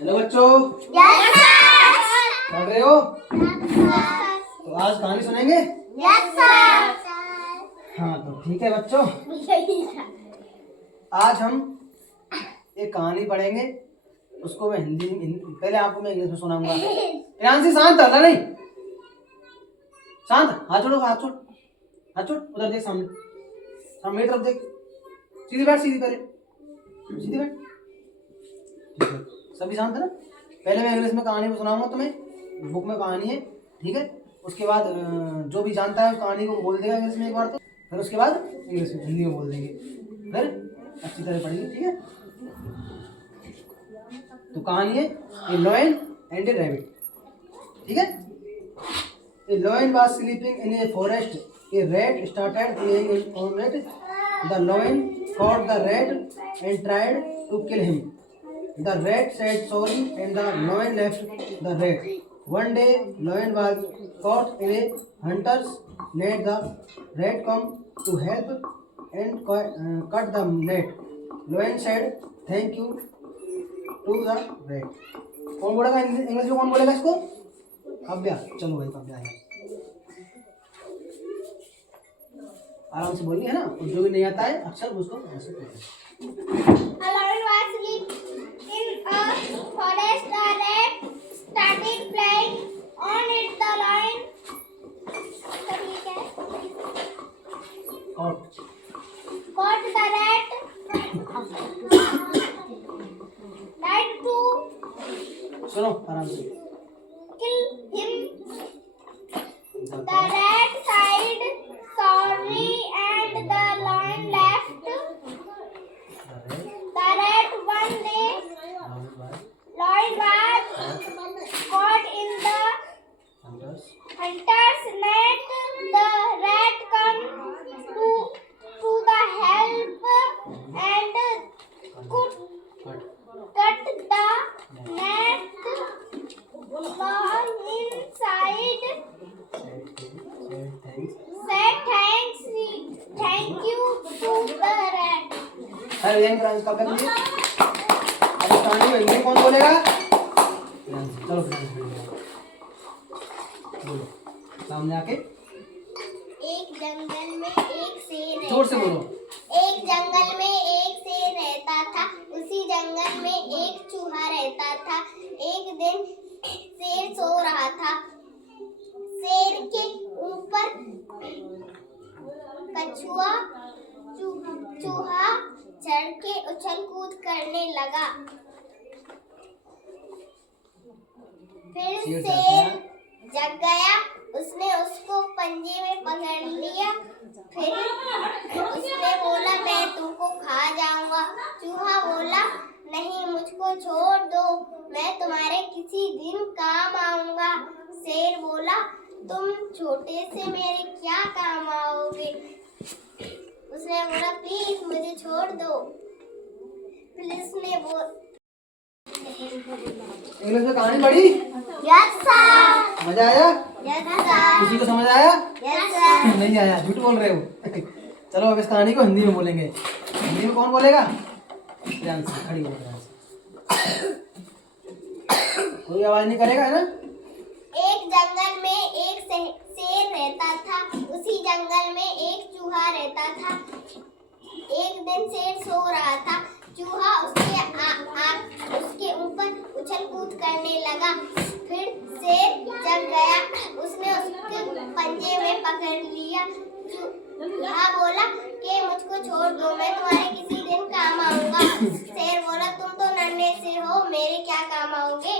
Hello बच्चों, yes sir. पढ़ रहे हो? यस तो आज कहानी सुनेंगे? सर। हाँ तो ठीक है बच्चों, आज हम एक कहानी पढ़ेंगे। उसको मैं पहले आपको मैं इंग्लिश में सुनाऊंगा। ध्यान शांत है नहीं, शांत। हाथ छोड़ो, हाथ छोड़, हाथ छोड़। उधर देख, सामने सामने मेरी तरफ देख। सीधी बैठ, सीधी पहले सीधी बैठ। ठीक है, सभी शांत है ना? पहले मैं इंग्लिश में कहानी को सुनाऊंगा तुम्हें। बुक में कहानी है, ठीक है। उसके बाद जो भी जानता है उस कहानी को बोल देगा इंग्लिश में एक बार, तो फिर उसके बाद इंग्लिश में हिंदी में बोल देंगे, फिर अच्छी तरह पढ़ेंगे, ठीक है। तो कहानी है a lion and a rabbit, ठीक है। A lion was sleeping in a forest, a rat started playing on it, the lion caught the rat and tried to kill him. The rat said sorry and the lion left the rat. One day, lion was caught in a hunter's net. The rat come to help and cut the net. Lion said thank you to the rat. कौन बोलेगा English में? कौन बोलेगा इसको? काव्या। चलो भाई, काव्या है। आराम से बोलिए, है ना। और जो भी नहीं आता है अक्षर उसको ऐसे बोलिए। A lion was asleep in a forest. A rat started playing on it. The lion caught the rat. Tried to सुनो आराम से। kill him. The rat said sorry and the lion left. The rat one day lion was caught in the hunter's net. The rat come to the help and cut the net. Lion inside said thank you to the rat. अरे यहीं पर इसका कर लीजिए। अब इस कहानी में हिंदी कौन बोलेगा? चलो बोलो सामने आके। एक जंगल में एक शेर जोर से बोलो। एक जंगल में एक शेर रहता था। उसी जंगल में एक चूहा रहता था। एक दिन शेर सो रहा था। शेर के ऊपर कछुआ चूहा चढ़ के उछल कूद करने लगा। फिर शेर जग गया। उसने उसको पंजे में पकड़ लिया। फिर उसने बोला मैं तुमको खा जाऊंगा। चूहा बोला नहीं, मुझको छोड़ दो, मैं तुम्हारे किसी दिन काम आऊंगा। शेर बोला तुम छोटे से मेरे क्या काम आओगे। उसने बोला प्लीज मुझे छोड़ दो। फिर उसने इंग्लिश में कहानी पढ़ी? Yes sir. मजा आया? Yes sir. किसी को समझ आया? Yes sir. नहीं आया, झूठ बोल रहे हो। चलो अब इस कहानी को हिंदी में बोलेंगे। हिंदी में कौन बोलेगा? ध्यान से खड़ी हो, ध्यान से। कोई आवाज नहीं करेगा, है ना। एक जंगल में एक शेर रहता था। उसी जंगल में एक चूहा रहता था। एक दिन शेर सो रहा था। चूहा उसके ऊपर उछल कूद करने लगा। फिर शेर जग गया। उसने उसके पंजे में पकड़ लिया। चूहा बोला कि मुझको छोड़ दो, मैं तुम्हारे किसी दिन काम आऊंगा। शेर बोला तुम तो नन्हे से हो, मेरे क्या काम आओगे।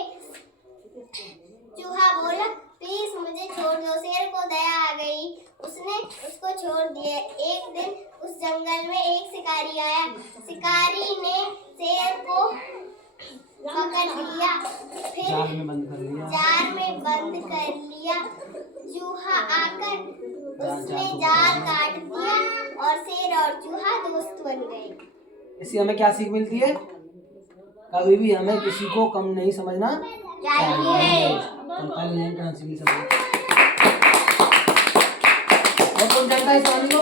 चूहा बोला प्लीज मुझे छोड़ दो। शेर को दया आ गई। उसने उसको छोड़ दिया। एक दिन उस जंगल में एक शिकारी आया। शिकारी ने शेर को पकड़ लिया। फिर जाल में बंद कर लिया। चूहा आकर उसने जाल काट दिया और शेर और चूहा दोस्त बन गए। इससे हमें क्या सीख मिलती है? कभी भी हमें किसी को कम नहीं समझना चाहिए। और कौन जानता है इस कहानी को?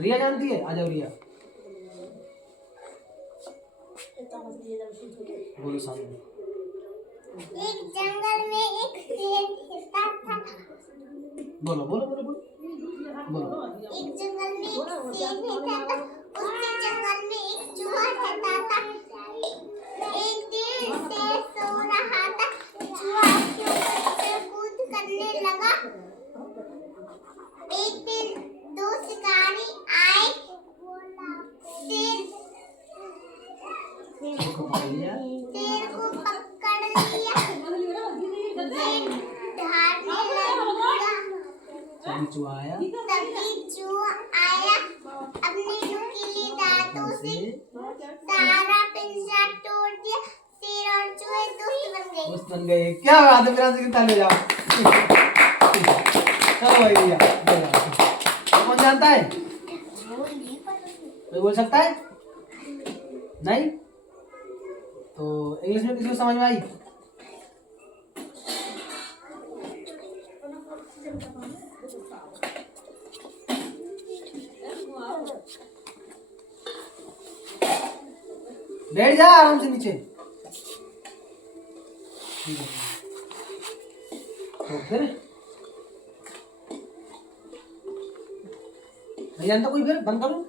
रिया जानती है? आ जाओ रिया। बोलो सामने। एक जंगल में एक शेर रहता था। बोलो बोलो बोलो बोलो बोलो। एक जंगल में एक शेर रहता था, उसके जंगल में एक चूहा रहता था। एक दिन शेर सो रहा था, चूहा उसके ऊपर कूद करने लगा। एक दिन दो शिकारी आए, शेर को पकड़ लिया, शेर ढालने लगा। तभी चूहा आया, अपने नुकीले दांतों से सारा पिंजरा तोड़ दिया। शेर और चूहे दोस्त बन गए। क्या बात है, मेरा से ताली बजाओ। चलो भाई भैया, कौन जानता है? कोई बोल सकता है? नहीं? तो इंग्लिश में किसी को समझ में आई? बैठ जा आराम से नीचे। तो फिर नहीं जानता कोई, फिर बंद करो।